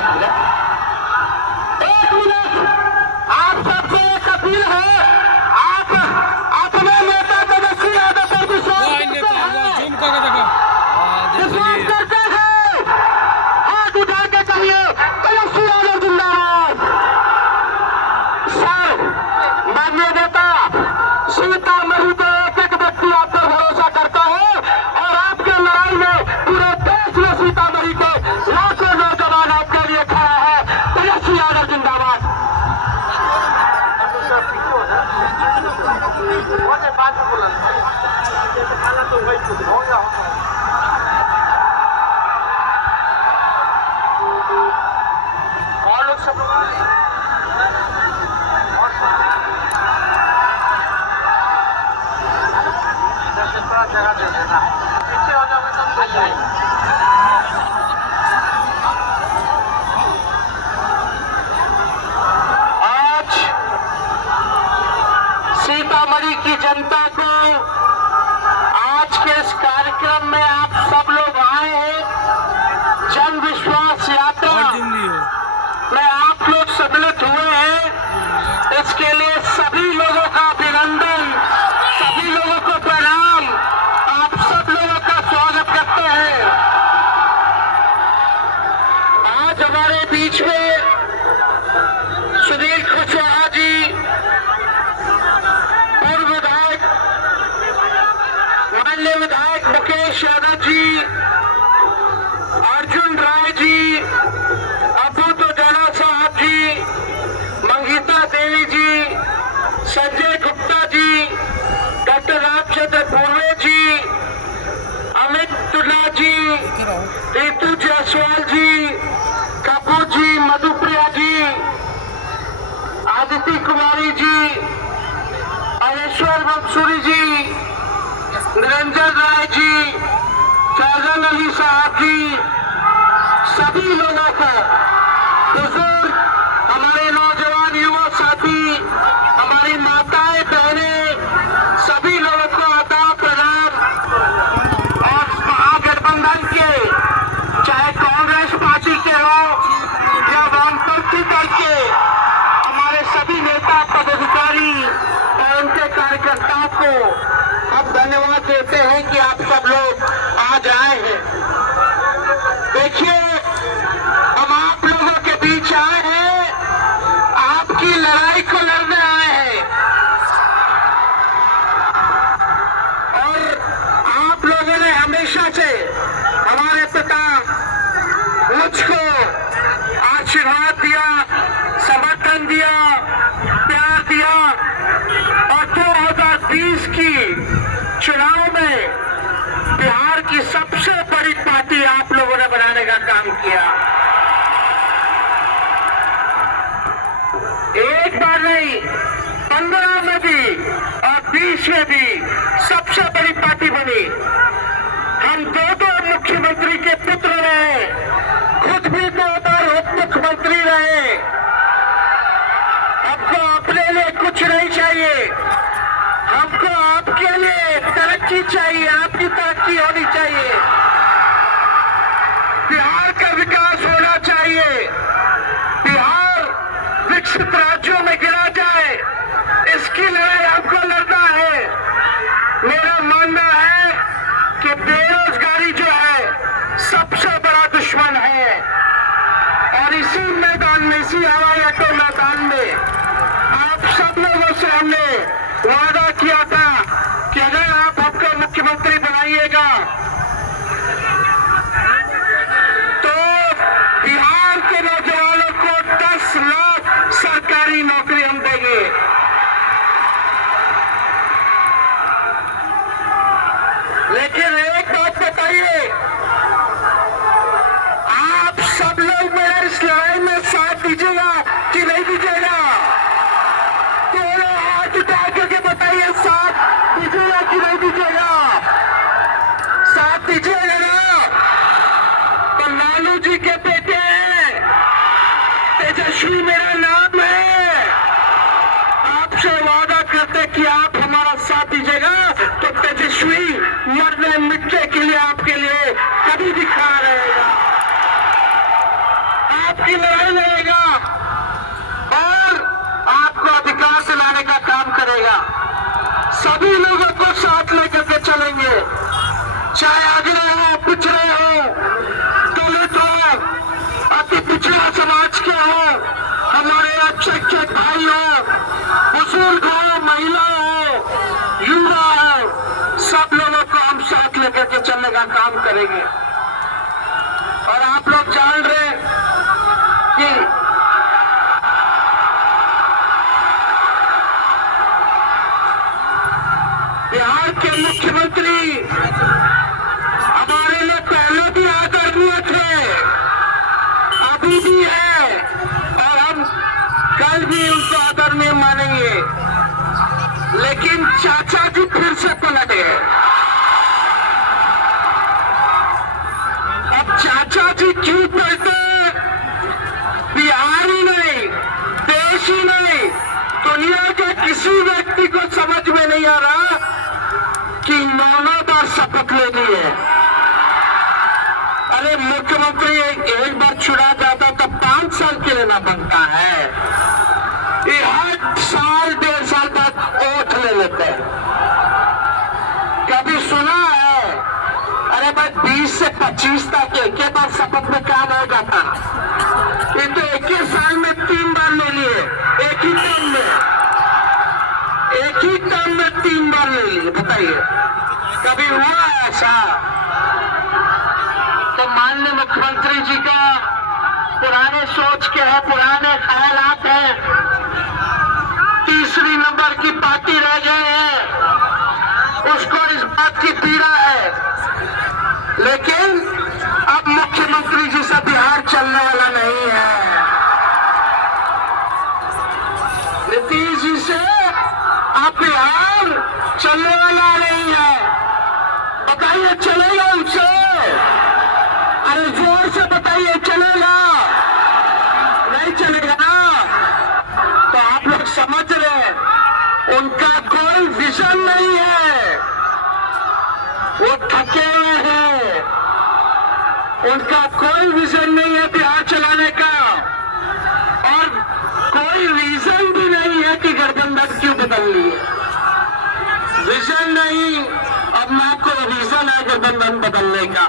एक मिनट, आप सबसे एक अपील है, आप अपने नेता तेजस्वी यादव पर विश्वास करते हैं, हाथ उठा के कहिए तेजस्वी यादव जिंदाबाद। सर, माननीय नेता, सीतामढ़ी के एक एक व्यक्ति आप पर भरोसा करता है और आपके लड़ाई में पूरे देश में सीतामढ़ी के लाखों नौजवान आपके लिए खड़ा है। तेजस्वी यादव जिंदाबाद। और लोग सब थोड़ा जगह दे देना, पीछे हो जाओगे तब सही आएगा। आज सीतामढ़ी की जनता को आज के इस कार्यक्रम में आप सब लोग आए हैं, जन विश्वास यात्रा में आप लोग सम्मिलित हुए हैं। इसके लिए सभी लोगों का अभिनंदन, सभी लोगों को प्रणाम, आप सब लोगों का स्वागत करते हैं। आज हमारे बीच में सुनील कुशवाहा जी, पूर्व विधायक माननीय विधायक मुकेश यादव जी, अर्जुन राय जी, अबू तो जाना साहब जी, मंगीता देवी जी, संजय गुप्ता जी, डॉक्टर रामचंद्र पूर्वे जी, अमित तुला जी, ऋतु जायसवाल जी, कपूर जी, मधुप्रिया जी, आदित्य कुमारी जी, अरेश्वर मंसूरी जी, निरंजन राय जी, फैजल अली साहब जी, सभी लोगों को, बुजुर्ग, हमारे नौजवान युवा साथी, हमारी माताएं बहनें, सभी लोगों को आदाब प्रणाम। और महागठबंधन के, चाहे कांग्रेस पार्टी के हो या वामपंथी दल के, हमारे सभी नेता पदाधिकारी और उनके कार्यकर्ताओं को हम धन्यवाद देते हैं कि आप सब लोग आज आए हैं। देखिए, हम आप लोगों के बीच आए हैं, आपकी लड़ाई को लड़ने आए हैं और आप लोगों ने हमेशा से हमारे पिता मुझको आशीर्वाद दिया, समर्थन दिया, प्यार दिया और 2020 की चुनाव में बिहार की सबसे बड़ी पार्टी आप लोगों ने बनाने का काम किया। एक बार नहीं, 15 में भी और 20 में भी सबसे बड़ी पार्टी बनी। हम दो मुख्यमंत्री के पुत्र रहे, खुद भी 2 बार उप मुख्यमंत्री रहे। हमको अपने लिए कुछ नहीं चाहिए, हमको आपके लिए तरक्की चाहिए, आपकी तरक्की होनी चाहिए, बिहार का विकास होना चाहिए, बिहार विकसित राज्यों में गिरा जाए, इसकी लड़ाई हमको लड़ना है। मेरा मानना है कि बेरोजगारी जो है सबसे बड़ा दुश्मन है और इसी मैदान में, इसी हवाई अड्डे मैदान में आप सब लोगों से हमने वादा किया था कि अगर आप हमको मुख्यमंत्री बनाइएगा तो बिहार के नौजवानों को 10 लाख सरकारी नौकरी हम देंगे। लेकिन एक बात बताइए, आप सब लोग मेरे इस लड़ाई में साथ दीजिएगा कि नहीं दीजिएगा? दोनों हाथ उठा करके बताइए, साथ दीजिएगा कि नहीं दीजिएगा? चाहे अगले हो, पिछड़े हो, दलित हो, अति पिछड़ा समाज के हो, हमारे अल्पसंख्यक भाई हो, बुजुर्ग हो, महिला हो, युवा हो, सब लोगों को हम साथ लेकर के चलने का काम करेंगे। और आप लोग जान रहे कि बिहार के मुख्यमंत्री हमारे लिए पहले भी आदरणीय थे, अभी भी है, और हम कल भी उनको आदरणीय मानेंगे। लेकिन चाचा जी फिर से पलटे। अब चाचा जी क्यों पलटे? बिहार ही नहीं, देश ही नहीं, दुनिया के किसी व्यक्ति को समझ में नहीं आ रहा कि 9 बार शपथ ले ली है। अरे मुख्यमंत्री एक बार चुना जाता तो 5 साल के लेना बनता है, ये हर साल 1.5 साल बाद ओठ ले लेते हैं। कभी सुना है? अरे भाई 20 से 25 तक एक ही बार शपथ में काम हो जाता, ये तो एक ही साल में 3 बार ले लिए, एक ही टर्म में, एक ही टर्म में 3 बार ले लिए। बताइए कभी हुआ ऐसा? तो माननीय मुख्यमंत्री जी का पुराने सोच के है, पुराने ख्यालात हैं, तीसरी नंबर की पार्टी रह गए हैं, उसको इस बात की पीड़ा है। लेकिन अब मुख्यमंत्री जी से बिहार चलने वाला नहीं है। नीतीश जी से अब बिहार चलने वाला नहीं है। बताइए चलेगा उनसे? अरे जोर से बताइए, चलेगा? नहीं चलेगा ना? तो आप लोग समझ रहे, उनका कोई विजन नहीं है, वो थके हुए हैं, उनका कोई विजन नहीं है बिहार चलाने का, और कोई रीजन भी नहीं है कि गठबंधन क्यों बदल ली है। विजन नहीं, अब मैं आपको रीजन है गठबंधन बदलने का।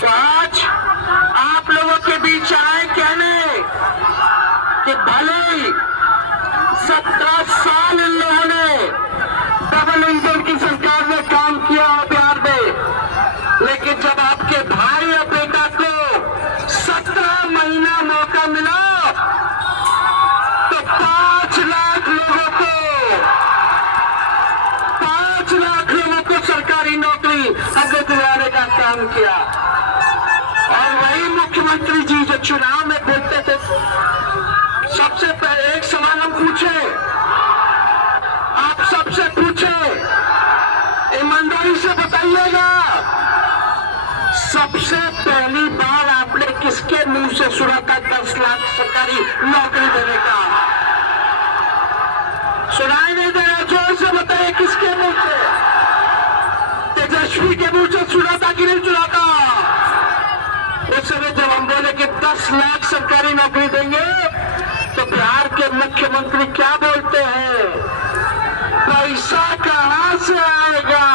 तो आज आप लोगों के बीच आए कहने कि भले 17 साल इन लोगों ने डबल इंजन की सरकार में काम किया बिहार में, लेकिन जब आपके भाई और बेटा को 17 महीना मौका मिला तो 5 लाख लोगों को सरकारी नौकरी हमने दिलाने का काम किया। और वही मुख्यमंत्री जी जो चुनाव में बोलते थे, सबसे पहले एक सवाल हम पूछे, आप सबसे पूछे, ईमानदारी से बताइएगा, सबसे पहली बार आपने किसके मुंह से सुना था 10 लाख सरकारी नौकरी देने का? सुनाई नहीं दे रहा? जोर से बताइए किसके मुंह से? तेजस्वी के मुंह से सुना था कि नहीं सुना था? उस समय जब हम बोले कि 10 लाख सरकारी नौकरी देंगे तो बिहार के मुख्यमंत्री क्या बोलते हैं? पैसा कहां से आएगा?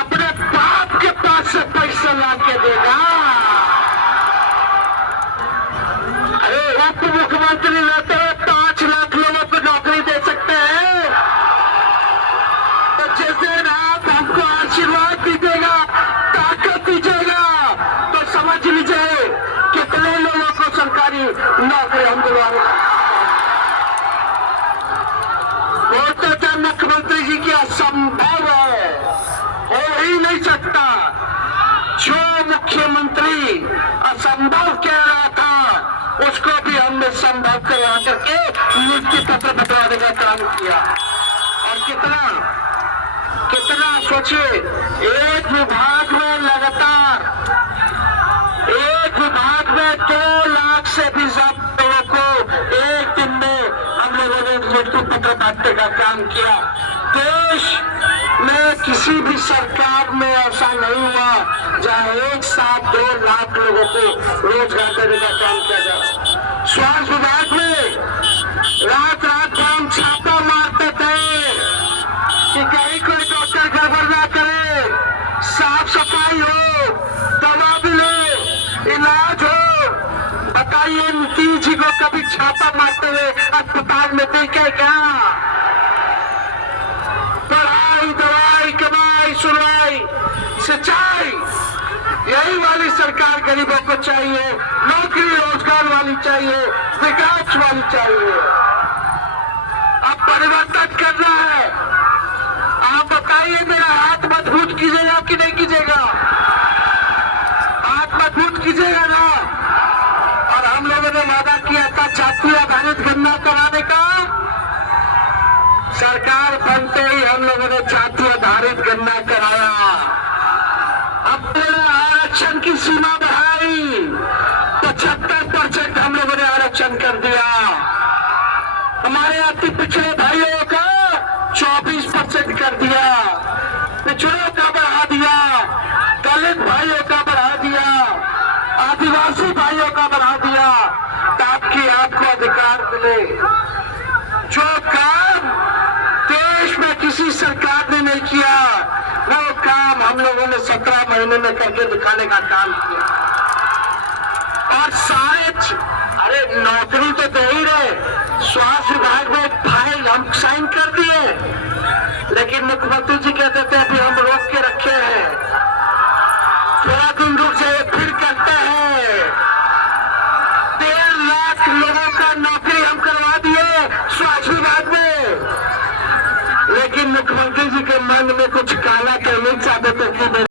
अपने बाप के पास से पैसा ला के देगा। अरे उप मुख्यमंत्री रहते हुए 5 लाख लोगों को नौकरी दे सकते हैं, तो जिस दिन आप हमको आशीर्वाद दीजिएगा, ताकत दीजिएगा, तो समझ लीजिए कितने लोगों को सरकारी नौकरी हम दिलवाएंगे। बोलते थे मुख्यमंत्री जी की असंभव है, हो ही नहीं सकता। जो मुख्यमंत्री असंभव कह रहा था उसको भी हमने संभव करवा करके नियुक्ति पत्र बंटवाने का काम किया। और कितना सोचिए, एक विभाग में लगातार, एक विभाग में 2 लाख से भी ज्यादा लोगों को एक दिन में हम लोगों ने नियुक्ति पत्र बांटने का काम किया। देश में किसी भी सरकार में ऐसा नहीं हुआ जहां एक साथ 2 लाख लोगों को रोजगार देने का काम किया जाए। स्वास्थ्य विभाग में रात रात हम छापा मारते थे कि कहीं कोई डॉक्टर गड़बड़ लोग कभी छापा मारते हुए अस्पताल में देखे क्या? पढ़ाई, दवाई, कमाई, सुनवाई, सिंचाई, यही वाली सरकार गरीबों को चाहिए। नौकरी रोजगार वाली चाहिए, विकास वाली चाहिए। अब परिवर्तन करना है। आप बताइए, मेरा हाथ मजबूत कीजिएगा कि नहीं कीजिएगा? हाथ मजबूत कीजिएगा ना? और हम लोगों ने वादा किया था जाति आधारित गणना कराने का। सरकार बनते ही हम लोगों ने जाति आधारित गणना कराया। अपने आरक्षण की सीमा बढ़ाई, 75% हम लोगों ने आरक्षण कर दिया। हमारे अति पिछड़े भाइयों का 24% कर दिया, पिछड़ों का बढ़ा दिया, दलित भाइयों का बढ़ा दिया, आदिवासी भाइयों का बढ़ा दिया, ताकि आपको अधिकार मिले। जो काम देश में किसी सरकार ने नहीं किया, वो काम हम लोगों ने 17 महीने में करके दिखाने का काम किया। और शायद अरे नौकरी तो दे ही रहे, स्वास्थ्य विभाग में फाइल हम साइन कर दिए, लेकिन मुख्यमंत्री जी कहते थे अभी हम रोक के रखे हैं, थोड़ा दिन रुक जाए फिर करते हैं। 13 लाख लोगों का नौकरी हम करवा दिए स्वास्थ्य विभाग में, लेकिन मुख्यमंत्री जी के मन में कुछ काला करने चाहते थे कि